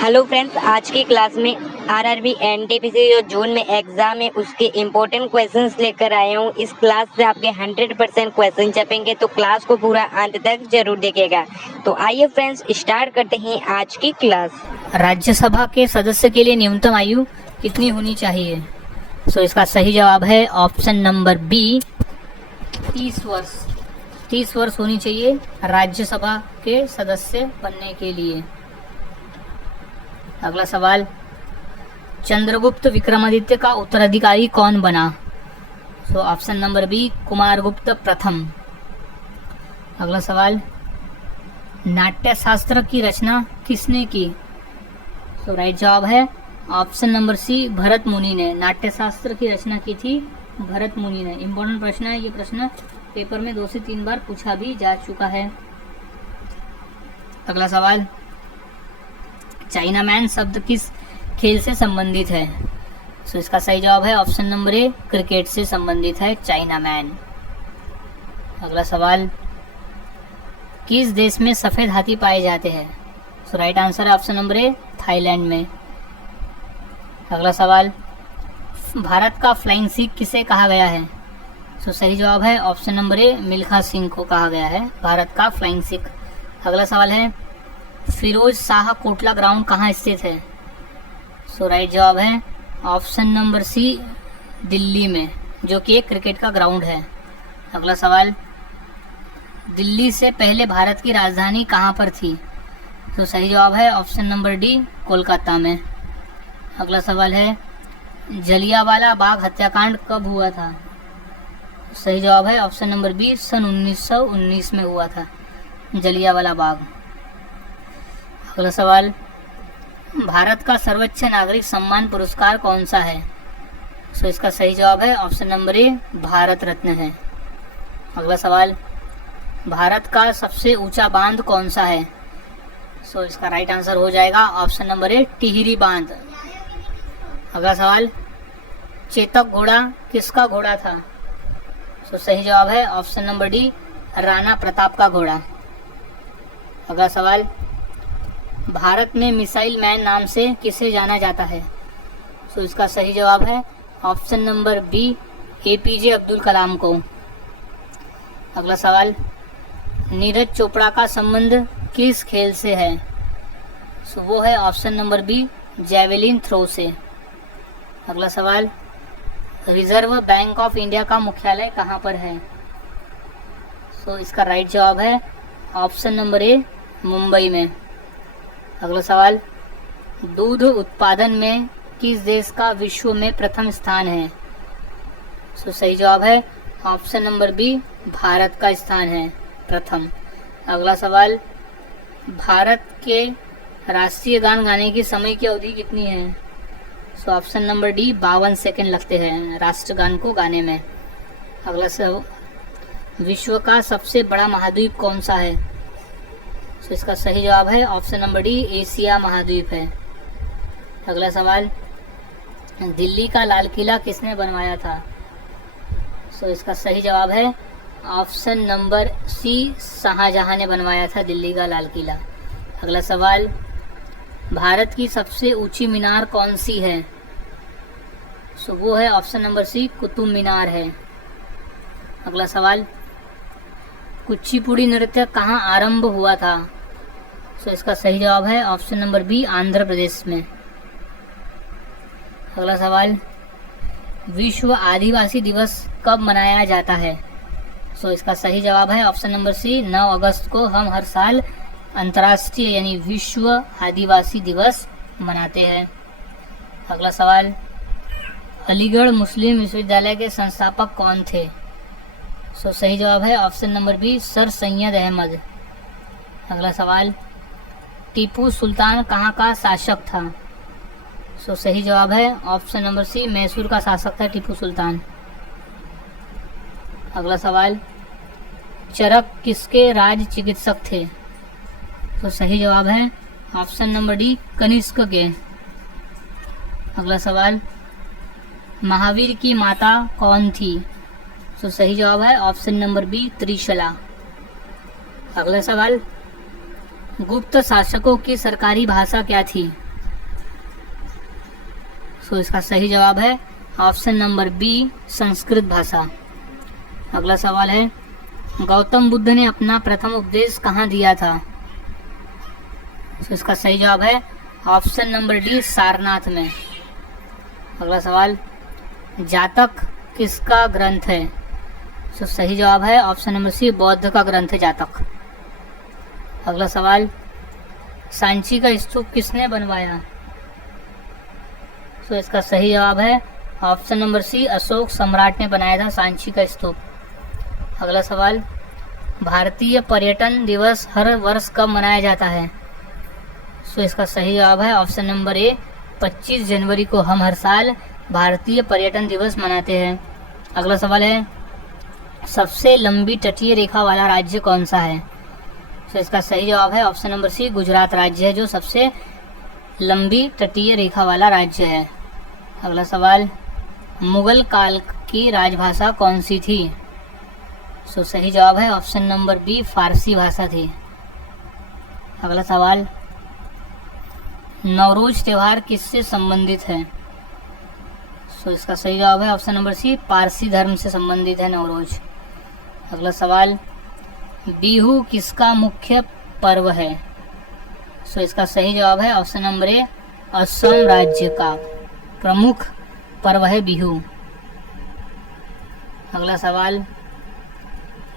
Hello friends, आज की class में आरआरबी एनटीपीसी जो जून में एग्जाम है उसके इम्पोर्टेंट क्वेश्चंस लेकर आया हूँ। इस क्लास से आपके 100% क्वेश्चन छपेंगे, तो क्लास को पूरा अंत तक जरूर देखिएगा। तो आइए फ्रेंड्स, स्टार्ट करते हैं आज की क्लास। राज्यसभा के सदस्य के लिए न्यूनतम आयु कितनी होनी चाहिए? सो इसका सही जवाब है ऑप्शन नंबर बी, 30 वर्ष। 30 वर्ष होनी चाहिए राज्यसभा के सदस्य बनने के लिए। अगला सवाल, चंद्रगुप्त विक्रमादित्य का उत्तराधिकारी कौन बना? So option number B, Kumaragupta प्रथम। अगला सवाल, नाट्य शास्त्र की रचना किसने की? सो राइट जवाब है ऑप्शन नंबर सी, भरत मुनि ने। नाट्य शास्त्र की रचना की थी भरत मुनि ने। इंपॉर्टेंट प्रश्न है, ये प्रश्न पेपर में 2 से 3 बार पूछा भी जा चुका है। अगला सवाल, चाइना मैन शब्द किस खेल से संबंधित है? सो इसका सही जवाब है ऑप्शन नंबर ए, क्रिकेट से संबंधित है चाइना मैन। अगला सवाल, किस देश में सफेद हाथी पाए जाते हैं? सो राइट आंसर है ऑप्शन नंबर ए, थाईलैंड में। अगला सवाल, भारत का फ्लाइंग सिख किसे कहा गया है? सो सही जवाब है option number A, Milkha Singh को कहा गया है भारत का फ्लाइंग सिख। अगला सवाल है, फिरोज शाह कोटला ग्राउंड कहाँ स्थित है? सो राइट जवाब है ऑप्शन नंबर सी, दिल्ली में, जो कि एक क्रिकेट का ग्राउंड है। अगला सवाल, दिल्ली से पहले भारत की राजधानी कहाँ पर थी? तो सही जवाब है ऑप्शन नंबर डी, कोलकाता में। अगला सवाल है, जलियांवाला बाग हत्याकांड कब हुआ था? सही जवाब है ऑप्शन नंबर बी, सन 1919 में हुआ था जलियांवाला बाग। अगला सवाल, भारत का सर्वोच्च नागरिक सम्मान पुरस्कार कौन सा है? सो इसका सही जवाब है option number A, Bharat Ratna है। अगला सवाल, भारत का सबसे ऊंचा बांध कौन सा है? सो इसका राइट आंसर हो जाएगा ऑप्शन नंबर ए, टिहरी बांध। अगला सवाल, चेतक घोड़ा किसका घोड़ा था? सो सही जवाब है option number D, Rana Pratap का घोड़ा। अगला सवाल, भारत में मिसाइल मैन नाम से किसे जाना जाता है? सो इसका सही जवाब है option number B, APJ Abdul Kalam को। अगला सवाल, नीरज चोपड़ा का संबंध किस खेल से है? सो वो है option number B, javelin throw से। अगला सवाल, रिजर्व बैंक ऑफ इंडिया का मुख्यालय कहाँ पर है? सो इसका राइट जवाब है ऑप्शन नंबर ए, मुंबई में। अगला सवाल, दूध उत्पादन में किस देश का विश्व में प्रथम स्थान है? सो सही जवाब है ऑप्शन नंबर बी, भारत का स्थान है प्रथम। अगला सवाल, भारत के राष्ट्रीय गान गाने की समय की अवधि कितनी है? सो ऑप्शन नंबर डी, 52 सेकेंड लगते हैं राष्ट्रगान को गाने में। अगला सवाल, विश्व का सबसे बड़ा महाद्वीप कौन सा है? सो इसका सही जवाब है ऑप्शन नंबर डी, एशिया महाद्वीप है। अगला सवाल, दिल्ली का लाल किला किसने बनवाया था? सो इसका सही जवाब है ऑप्शन नंबर सी, शाहजहां ने बनवाया था दिल्ली का लाल किला। अगला सवाल, भारत की सबसे ऊंची मीनार कौन सी है? सो वो है option number C, Qutub Minar है। अगला सवाल, कुचिपुड़ी नृत्य कहाँ आरंभ हुआ था? सो इसका सही जवाब है option number B, Andhra Pradesh में। अगला सवाल, विश्व आदिवासी दिवस कब मनाया जाता है? सो इसका सही जवाब है ऑप्शन नंबर सी, 9 अगस्त को हम हर साल अंतर्राष्ट्रीय यानी विश्व आदिवासी दिवस मनाते हैं। अगला सवाल, अलीगढ़ मुस्लिम विश्वविद्यालय के संस्थापक कौन थे? सो सही जवाब है option number B, sir Syed Ahmad. अगला सवाल, टीपू सुल्तान कहाँ का शासक था? सो सही जवाब है ऑप्शन नंबर सी, मैसूर का शासक था टीपू सुल्तान। अगला सवाल, चरक किसके राज चिकित्सक थे? तो सही जवाब है ऑप्शन नंबर डी, कनिष्क के। अगला सवाल, महावीर की माता कौन थी? तो सही जवाब है ऑप्शन नंबर बी, त्रिशला। अगला सवाल, गुप्त शासकों की सरकारी भाषा क्या थी? सो इसका सही जवाब है ऑप्शन नंबर बी संस्कृत भाषा। अगला सवाल है गौतम बुद्ध ने अपना प्रथम उपदेश कहाँ दिया था? सो इसका सही जवाब है ऑप्शन नंबर डी सारनाथ में। अगला सवाल जातक किसका ग्रंथ है? सो सही जवाब है ऑप्शन नंबर सी बौद्ध का ग्रंथ है जातक। अगला सवाल सांची का स्तूप किसने बनवाया? सो इसका सही जवाब है ऑप्शन नंबर सी अशोक सम्राट ने बनाया था सांची का स्तूप। अगला सवाल भारतीय पर्यटन दिवस हर वर्ष कब मनाया जाता है? सो इसका सही जवाब है ऑप्शन नंबर ए 25 जनवरी को हम हर साल भारतीय पर्यटन दिवस मनाते हैं। अगला सवाल है सबसे लंबी तटीय रेखा वाला राज्य कौन सा है? सो इसका सही जवाब है ऑप्शन नंबर सी गुजरात राज्य है जो सबसे लंबी तटीय रेखा वाला राज्य है। अगला सवाल मुगल काल की राजभाषा कौन सी थी? सो सही जवाब है ऑप्शन नंबर बी फारसी भाषा थी। अगला सवाल नवरोज त्योहार किससे संबंधित है? सो इसका सही जवाब है ऑप्शन नंबर सी पारसी धर्म से संबंधित है नवरोज। अगला सवाल बिहू किसका मुख्य पर्व है? सो इसका सही जवाब है ऑप्शन नंबर ए असम राज्य का प्रमुख पर्व है बिहू। अगला सवाल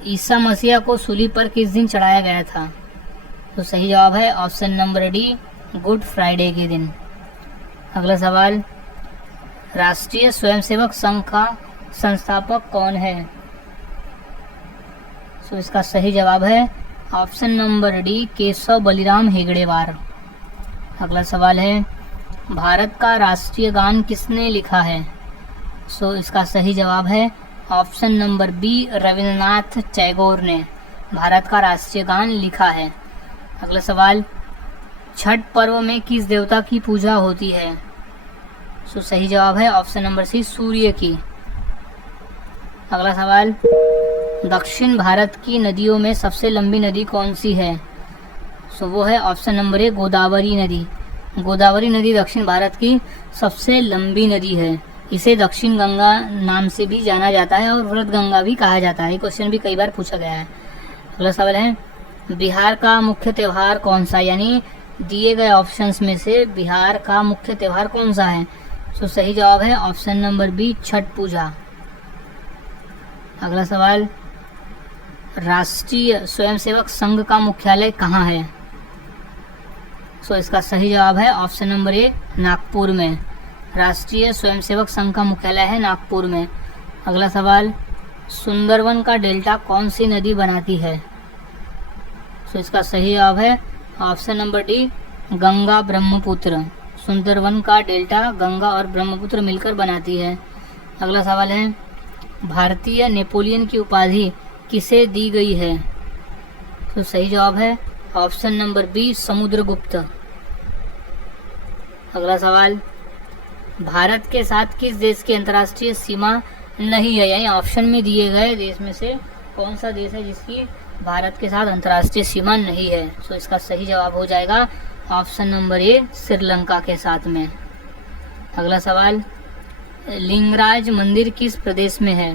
ईसा मसीह को सूली पर किस दिन चढ़ाया गया था? तो सही जवाब है option number D good Friday के दिन। अगला सवाल राष्ट्रीय स्वयंसेवक संघ का संस्थापक कौन है? सो इसका सही जवाब है option number D Keshav Baliram हेगड़ेवार। अगला सवाल है भारत का राष्ट्रीय गान किसने लिखा है? सो इसका सही जवाब है option number B Rabindranath Tagore ने भारत का राष्ट्रीय गान लिखा है। अगला सवाल छठ पर्व में किस देवता की पूजा होती है? सो सही जवाब है ऑप्शन नंबर सी सूर्य की। अगला सवाल दक्षिण भारत की नदियों में सबसे लंबी नदी कौन सी है? सो वो है ऑप्शन नंबर ए गोदावरी नदी। गोदावरी नदी दक्षिण भारत की सबसे लंबी नदी है। इसे दक्षिण गंगा नाम से भी जाना जाता है और व्रत गंगा भी कहा जाता है। क्वेश्चन भी कई बार पूछा गया है। अगला सवाल है बिहार का मुख्य त्योहार कौन सा? यानी दिए गए ऑप्शंस में से बिहार का मुख्य त्योहार कौन सा है? सो सही जवाब है ऑप्शन नंबर बी छठ पूजा। अगला सवाल राष्ट्रीय स्वयंसेवक संघ का मुख्यालय कहाँ है? सो इसका सही जवाब है ऑप्शन नंबर ए नागपुर में। राष्ट्रीय स्वयंसेवक संघ का मुख्यालय है नागपुर में। अगला सवाल सुंदरवन का डेल्टा कौन सी नदी बनाती है? सो इसका सही जवाब है option number D Ganga Brahmaputra. Sundarban का डेल्टा गंगा और ब्रह्मपुत्र मिलकर बनाती है। अगला सवाल है भारतीय नेपोलियन की उपाधि किसे दी गई है? तो सही जवाब है ऑप्शन नंबर बी समुद्रगुप्त। अगला सवाल भारत के साथ किस देश की अंतर्राष्ट्रीय सीमा नहीं है? यानी ऑप्शन में दिए गए देश में से कौन सा देश है जिसकी भारत के साथ अंतर्राष्ट्रीय सीमा नहीं है? तो इसका सही जवाब हो जाएगा ऑप्शन नंबर ए श्रीलंका के साथ में। अगला सवाल लिंगराज मंदिर किस प्रदेश में है?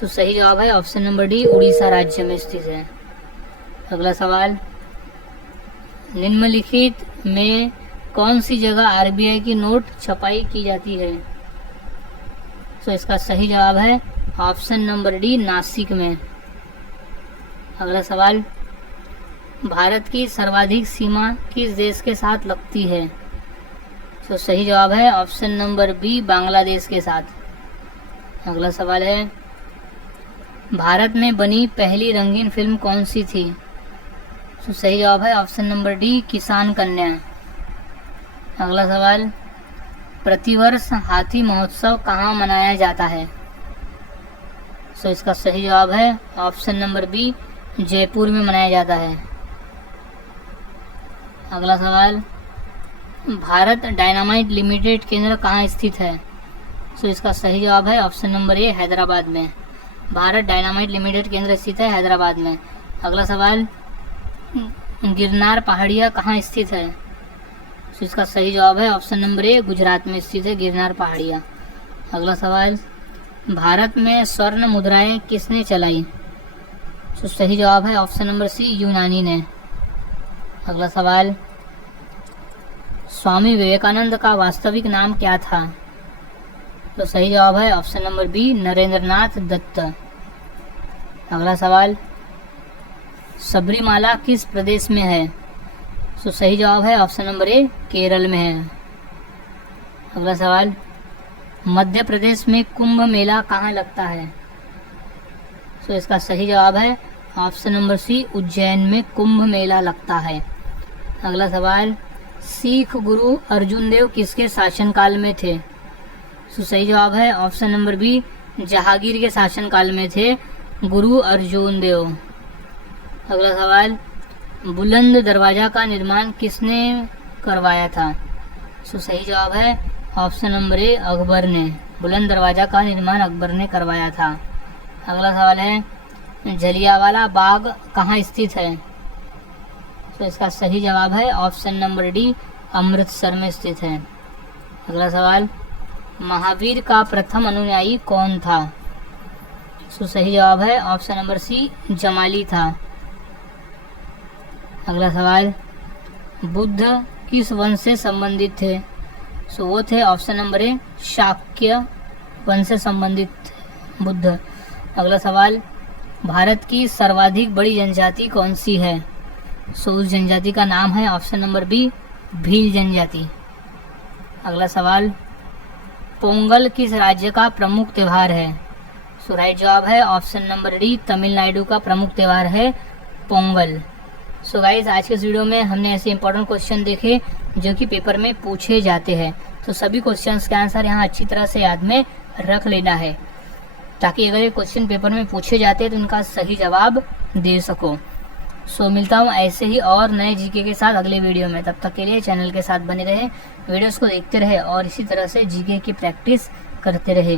तो सही जवाब है ऑप्शन नंबर डी उड़ीसा राज्य में स्थित है। अगला सवाल निम्नलिखित में कौन सी जगह आरबीआई की नोट छपाई की जाती है? तो इसका सही जवाब है ऑप्शन नंबर डी नासिक में। अगला सवाल भारत की सर्वाधिक सीमा किस देश के साथ लगती है? तो सही जवाब है ऑप्शन नंबर बी बांग्लादेश के साथ। अगला सवाल है भारत में बनी पहली रंगीन फिल्म कौन सी थी? तो सही जवाब है ऑप्शन नंबर डी किसान कन्या। अगला सवाल प्रतिवर्ष हाथी महोत्सव कहाँ मनाया जाता है? तो इसका सही जवाब है ऑप्शन नंबर बी जयपुर में मनाया जाता है। अगला सवाल भारत डायनामाइट लिमिटेड केंद्र कहाँ स्थित है? तो इसका सही जवाब है ऑप्शन नंबर ए हैदराबाद में। भारत डायनामाइट लिमिटेड केंद्र स्थित है हैदराबाद में। अगला सवाल गिरनार पहाड़ियाँ कहाँ स्थित है? तो इसका सही जवाब है ऑप्शन नंबर ए, गुजरात में स्थित है गिरनार पहाड़ियाँ। अगला सवाल, भारत में स्वर्ण मुद्राएं किसने चलाई? तो सही जवाब है ऑप्शन नंबर सी, यूनानी ने। अगला सवाल, स्वामी विवेकानंद का वास्तविक नाम क्या था? तो सही जवाब है option number B, Narendranath Datta. अगला सवाल, सबरीमाला किस प्रदेश में है? तो सही जवाब है ऑप्शन नंबर ए, केरल में है। अगला सवाल, मध्य प्रदेश में कुंभ मेला कहाँ लगता है? तो इसका सही जवाब है ऑप्शन नंबर सी, उज्जैन में कुंभ मेला लगता है। अगला सवाल, सिख गुरु अर्जुन देव किसके शासनकाल में थे? तो सही जवाब है ऑप्शन नंबर बी, जहांगीर के शासनकाल में थे गुरु अर्जुन देव। अगला सवाल, बुलंद दरवाजा का निर्माण किसने करवाया था? तो सही जवाब है ऑप्शन नंबर ए, अकबर ने। बुलंद दरवाजा का निर्माण अकबर ने करवाया था। अगला सवाल है, जलियांवाला बाग कहाँ स्थित है? तो इसका सही जवाब है ऑप्शन नंबर डी, अमृतसर में स्थित है। अगला सवाल, महावीर का प्रथम अनुयायी कौन था? तो सही जवाब है ऑप्शन नंबर सी, जमाली था। अगला सवाल, बुद्ध किस वंश से संबंधित थे? सो वो थे ऑप्शन नंबर ए, शाक्य वंश से संबंधित बुद्ध। अगला सवाल, भारत की सर्वाधिक बड़ी जनजाति कौन सी है? सो उस जनजाति का नाम है ऑप्शन नंबर बी, भील जनजाति। अगला सवाल, पोंगल किस राज्य का प्रमुख त्यौहार है? सो राइट जवाब है ऑप्शन नंबर डी, तमिलनाडु का प्रमुख त्यौहार है पोंगल। सो गाइस, आज के इस वीडियो में हमने ऐसे इंपॉर्टेंट क्वेश्चन देखे जो कि पेपर में पूछे जाते हैं। तो सभी क्वेश्चंस के आंसर यहाँ अच्छी तरह से याद में रख लेना है, ताकि अगर ये क्वेश्चन पेपर में पूछे जाते हैं तो उनका सही जवाब दे सको। सो मिलता हूँ ऐसे ही और नए जीके के साथ अगले वीडियो में। तब तक के लिए चैनल के साथ बने रहे, वीडियोस को देखते रहे और इसी तरह से जीके की प्रैक्टिस करते रहे।